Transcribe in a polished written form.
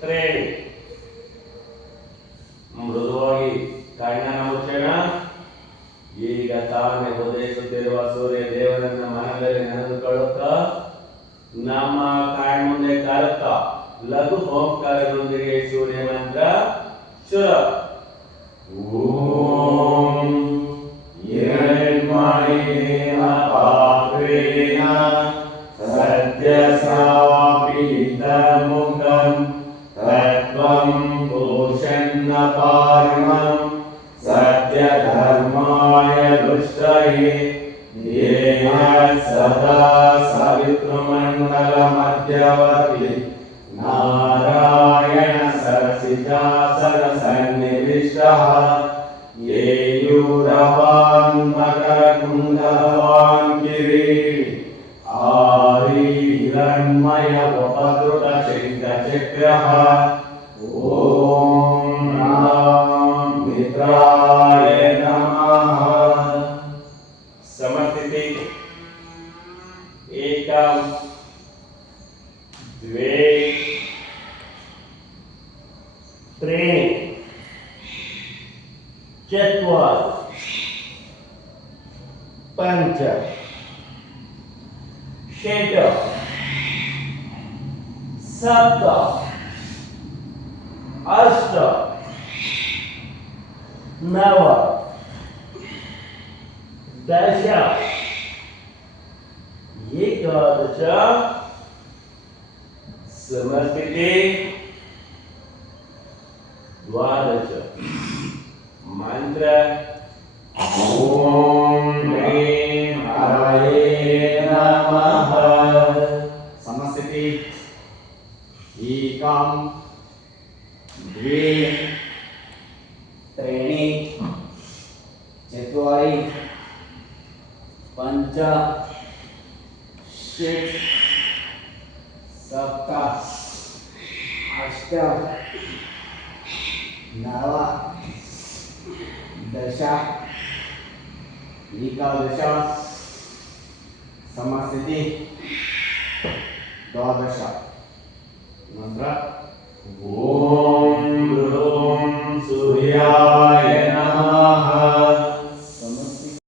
त्रीणि मृदुವಾಗಿ ಕಣ್ಣನ್ನು ಮುಚ್ಚೋಣ. ಈಗ ತಾನೇ ಉದಯಿಸುತ್ತಿರುವ ಸೂರ್ಯ ದೇವರನ್ನ ಮನದಲ್ಲಿ ನೆನೆದುಕೊಳ್ಳುತ್ತಾ ನಮ್ಮ ಕಣ್ಮುಂದೆ ಕಾಲುತ್ತಾ ಲಘು ಓಂಕಾರದೊಂದಿಗೆ ಸೂರ್ಯ ಮಂತ್ರ ಶುರು. ಓಂ ಹಿರಣ್ಮಯೇನ ಪಾತ್ರೇಣ ಸತ್ಯಸಾಪೀತಮುಖಂ ತತ್ವಂ ಪುರುಷನ್ನ ಪಾರ್ಣಂ सत्यधर्माय दुष्टये येन सदा सवितृमण्डलमध्यवर्ति नारायण सरसिजासनसन्निविष्टः येयूरवान् मकरकुण्डलवान् किरीटी आरीरण्मय उपद्रुतशङ्खचक्रः ॐ मित्राय नमः. समस्थिति एकं द्वे त्रीणि चत्वारि पञ्च षट् सप्त अष्ट नव दश एकादश. समस्थिति द्वादश. मंत्र ओम ह्रीं हरये नमः. समस्थिति एकं द्वे त्रीणि चत्वारि पञ्च षट् सप्त अष्ट नव दश एकादश. समस्थिति द्वादश. मंत्र ओम ह्रूं सूर्याय